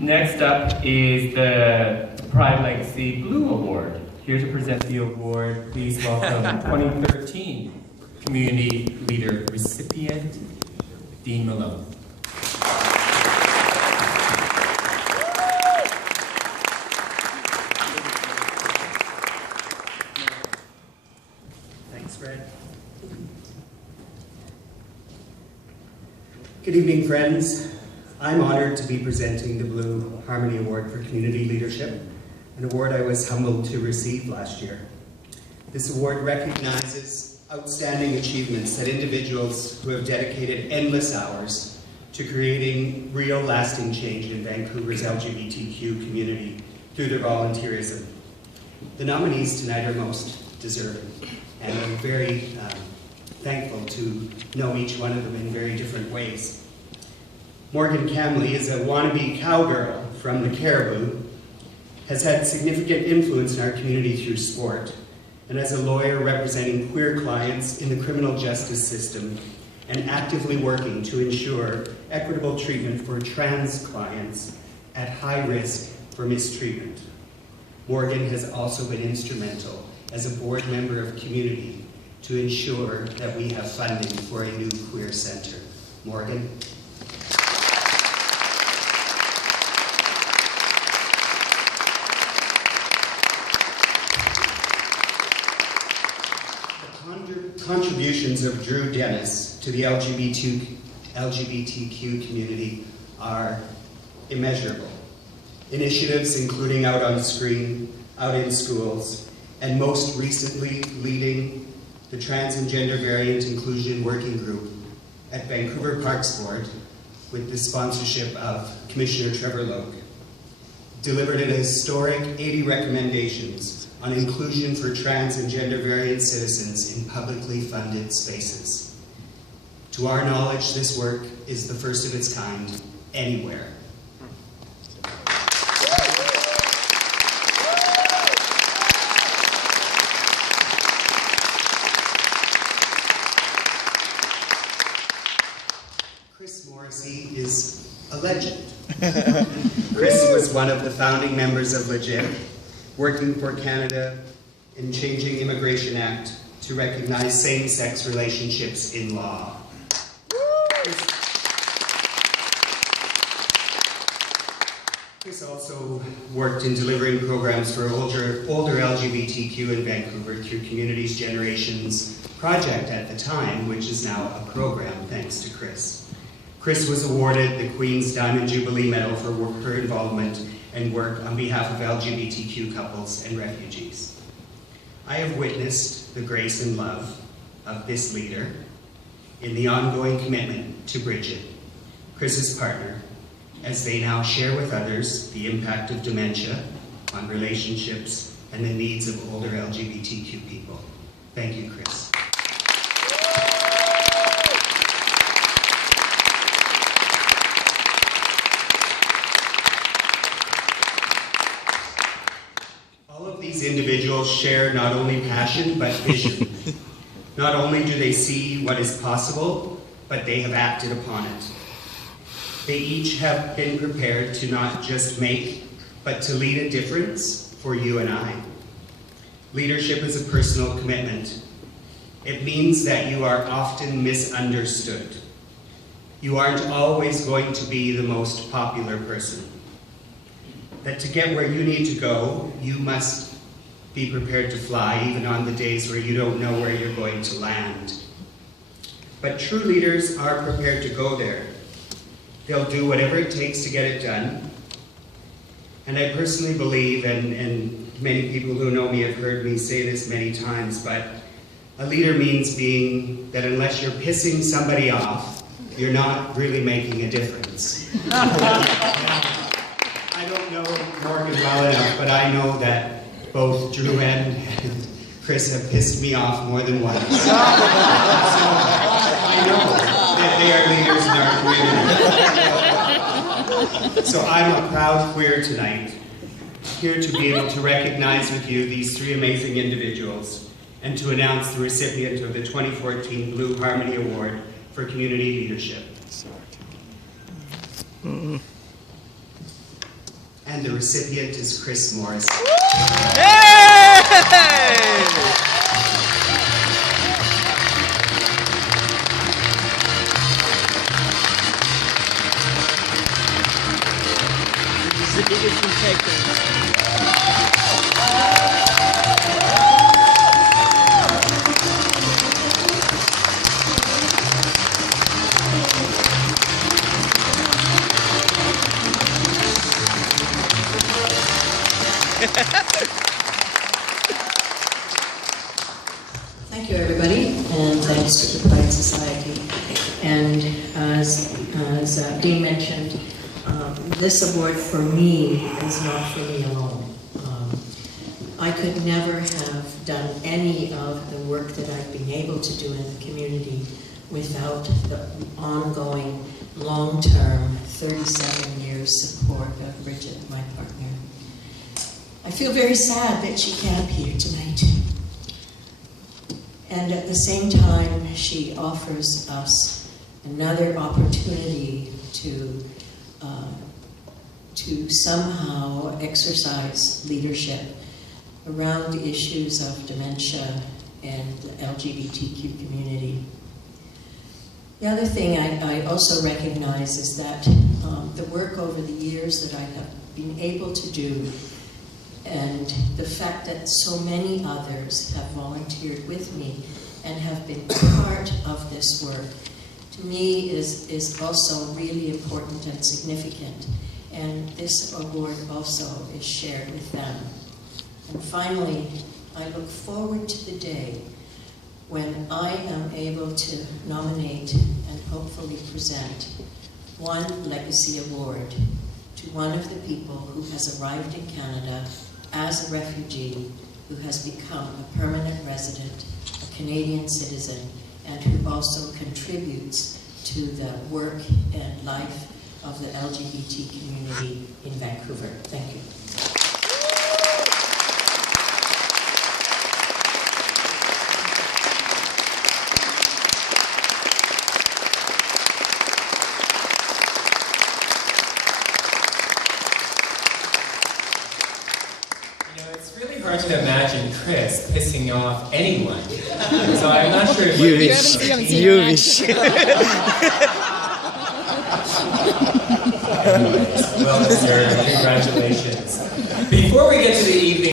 Next up is the Pride Legacy Blue Award. Here to present the award, please welcome 2013 Community Leader recipient, Dean Malone. Thanks, Fred. Good evening, friends. I'm honored to be presenting the Blue Harmony Award for Community Leadership, an award I was humbled to receive last year. This award recognizes outstanding achievements that individuals who have dedicated endless hours to creating real lasting change in Vancouver's LGBTQ community through their volunteerism. The nominees tonight are most deserving, and I'm very thankful to know each one of them in very different ways. Morgan Camley is a wannabe cowgirl from the Caribou, has had significant influence in our community through sport, and as a lawyer representing queer clients in the criminal justice system and actively working to ensure equitable treatment for trans clients at high risk for mistreatment. Morgan has also been instrumental as a board member of Community to ensure that we have funding for a new queer center. Morgan. Contributions of Drew Dennis to the LGBTQ community are immeasurable. Initiatives including Out on Screen, Out in Schools, and most recently leading the Trans and Gender Variant Inclusion Working Group at Vancouver Parks Board with the sponsorship of Commissioner Trevor Logue, delivered an historic 80 recommendations on inclusion for trans and gender variant citizens in publicly funded spaces. To our knowledge, this work is the first of its kind anywhere. Chris Morrissey is a legend. Chris was one of the founding members of Legit, working for Canada in changing Immigration Act to recognize same-sex relationships in law. Chris also worked in delivering programs for older LGBTQ in Vancouver through Community's Generations project at the time, which is now a program thanks to Chris. Chris was awarded the Queen's Diamond Jubilee Medal for her involvement and work on behalf of LGBTQ couples and refugees. I have witnessed the grace and love of this leader in the ongoing commitment to Bridget, Chris's partner, as they now share with others the impact of dementia on relationships and the needs of older LGBTQ people. Thank you, Chris. These individuals share not only passion, but vision. Not only do they see what is possible, but they have acted upon it. They each have been prepared to not just make, but to lead a difference for you and I. Leadership is a personal commitment. It means that you are often misunderstood. You aren't always going to be the most popular person. That to get where you need to go, you must be prepared to fly, even on the days where you don't know where you're going to land. But true leaders are prepared to go there. They'll do whatever it takes to get it done. And I personally believe, and many people who know me have heard me say this many times, but a leader means being that unless you're pissing somebody off, you're not really making a difference. I don't know Morgan well enough, but I know that both Drew and Chris have pissed me off more than once. So I know that they are leaders in our community. So I'm a proud queer tonight, here to be able to recognize with you these three amazing individuals and to announce the recipient of the 2014 Blue Harmony Award for Community Leadership. And the recipient is Chris Morrissey. The biggest protector. Thank you, everybody, and thanks to the Polite Society. And as Dean mentioned, this award for me is not for me alone. I could never have done any of the work that I've been able to do in the community without the ongoing, long-term, 37 years support of Bridget, my partner. I feel very sad that she can't be here tonight. And at the same time, she offers us another opportunity to somehow exercise leadership around the issues of dementia and the LGBTQ community. The other thing I also recognize is that the work over the years that I have been able to do, and the fact that so many others have volunteered with me and have been part of this work, to me is also really important and significant. And this award also is shared with them. And finally, I look forward to the day when I am able to nominate and hopefully present one legacy award to one of the people who has arrived in Canada as a refugee, who has become a permanent resident, a Canadian citizen, and who also contributes to the work and life of the LGBT community in Vancouver. Thank you. It's really hard to imagine Chris pissing off anyone. So I'm not sure if you wish. Anyways, well deserved. Congratulations. Before we get to the evening